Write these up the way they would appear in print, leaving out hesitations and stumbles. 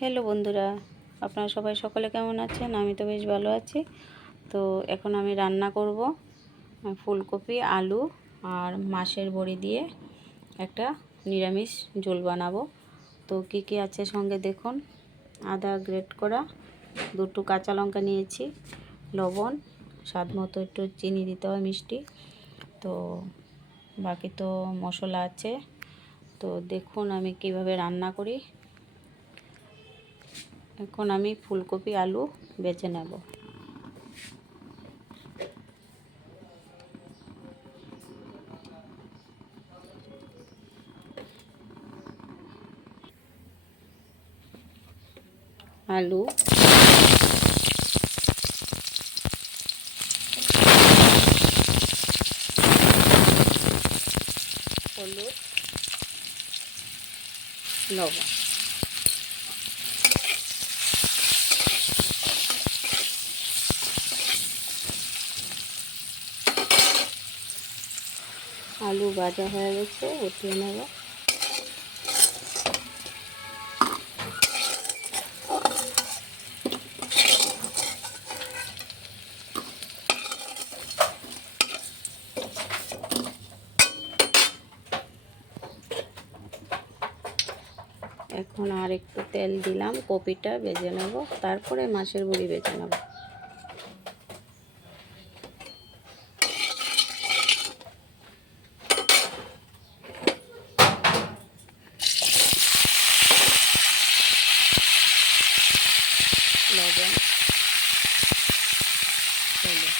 Hello বন্ধুরা, আপনারা সবাই সকলে কেমন আছেন? আমি তো বেশ ভালো আছি। তো এখন আমি রান্না করব ফুলকপি, আলু আর মাছের বড়ি দিয়ে একটা নিরামিষ ঝোল বানাবো। তো কি কি আছে সঙ্গে দেখুন। আদা গ্রেট করা, দুটো কাঁচা লঙ্কা নিয়েছি, লবণ, স্বাদ মতো একটু চিনি দিতে হয় মিষ্টি। তো বাকি তো মশলা আছে। তো দেখুন আমি কিভাবে রান্না করি। এখন আমি ফুলকপি আলু বেছে নেব। আলু, হলুদ, লবণ। আলু ভাজা হয়ে গেছে, উঠিয়ে নেব। এখন আর একটু তেল দিলাম, কপিটা ভেজে নেব, তারপরে মাছের বড়ি ভেজে নেব। লবণ, হলুদ।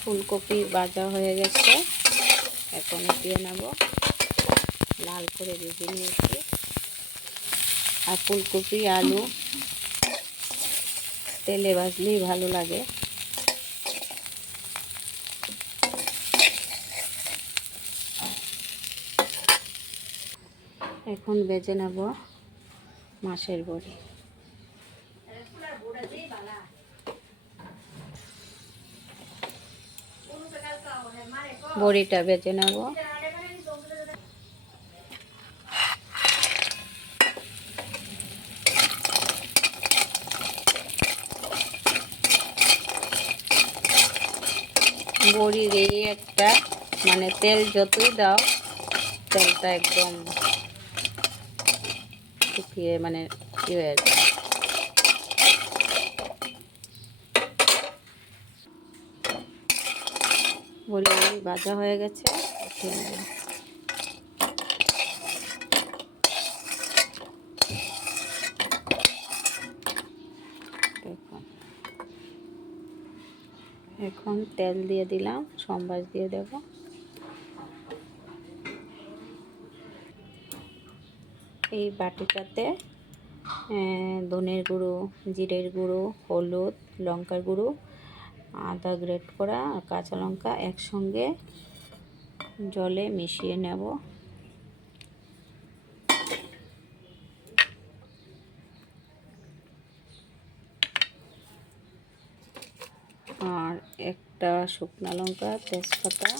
ফুলকপি ভাজা হয়ে গেছে, এখন উঠিয়ে নেব। লাল করে ভেজে নিয়েছি। আর ফুলকপি আলু তেলে ভাজলেই ভালো লাগে। এখন ভেজে নেব মাছের বড়ি। বড়িটা ভেজে নেব। বড়ির এই একটা মানে তেল যতই দাও, তেলটা একদম শুকিয়ে মানে কি হয়ে যায়। বড়ি ভাজা হয়ে গেছে, উঠিয়ে নেব। এখন তেল দিয়ে দিলাম, সম্বাস দিয়ে দেব। এই বাটিটাতে ধনের গুঁড়ো, জিরের গুঁড়ো, হলুদ, লঙ্কার গুঁড়ো, আদা গ্রেট করা আর কাঁচা লঙ্কা একসঙ্গে জলে মিশিয়ে নেব। আর একটা শুকনো লঙ্কা, তেজপাতা,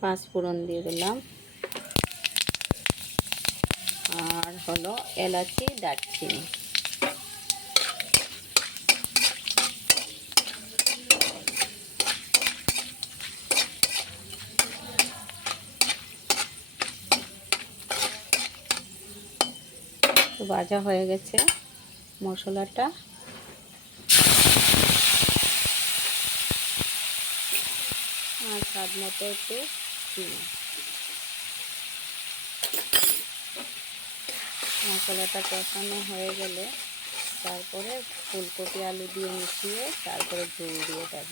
পাঁচফোড়ন দিয়ে দিলাম। আর হলো এলাচি, দারচিনি। তো ভাজা হয়ে গেছে মশলাটা। আর স্বাদ মতো একটু চিনি। মশলাটা কষানো হয়ে গেলে তারপরে ফুলকপি আলু দিয়ে মিশিয়ে তারপরে ঝোল দিয়ে দেব।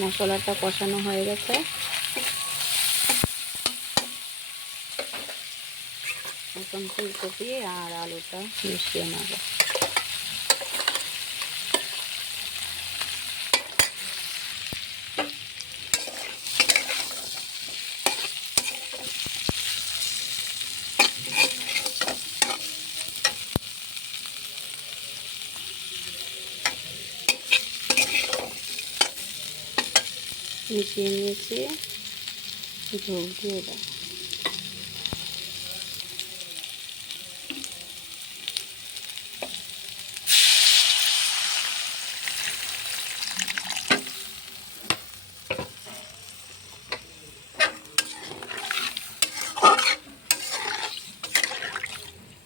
মশলাটা কষানো হয়ে গেছে, এখন ফুলকপি আর আলুটা মিশিয়ে নেব। মিশিয়ে নিয়েছি, ঝোল দিয়ে দাও।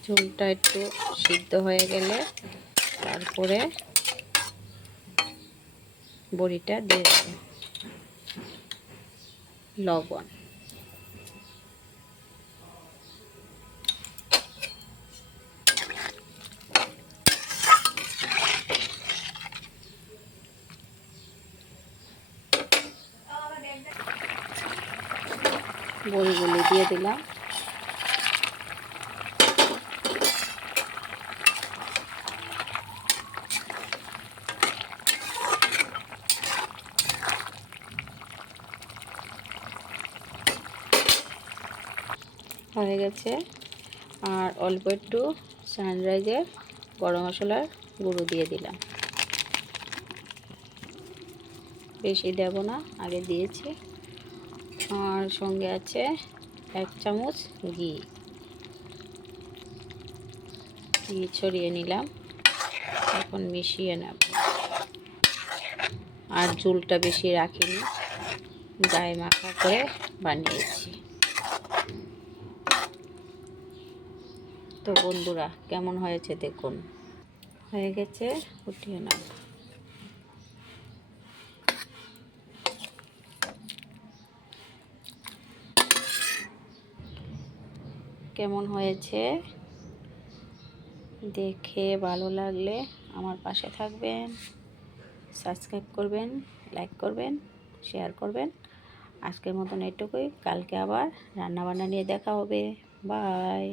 ঝোলটা একটু সিদ্ধ হয়ে গেলে তারপরে বড়িটা দিয়ে দেব, লবণ। বড়িগুলি দিয়ে দিলাম। হয়ে গেছে। আর অল্প একটু সানরাইজের গরম মশলার গুঁড়ো দিয়ে দিলাম, বেশি দেব না, আগে দিয়েছি। আর সঙ্গে আছে 1 চামচ ঘি ছড়িয়ে নিলাম। এখন মিশিয়ে নেব। আর ঝোলটা বেশি রাখিনি, গায়ে মাখা করে বানিয়েছি। তো বন্ধুরা, কেমন হয়েছে দেখুন। হয়ে গেছে, উঠিয়ে নেব। কেমন হয়েছে দেখে ভালো লাগলে আমার পাশে থাকবেন, সাবস্ক্রাইব করবেন, লাইক করবেন, শেয়ার করবেন। আজকের মতন এটুকুই। কালকে আবার রান্নাবান্না নিয়ে দেখা হবে। বাই।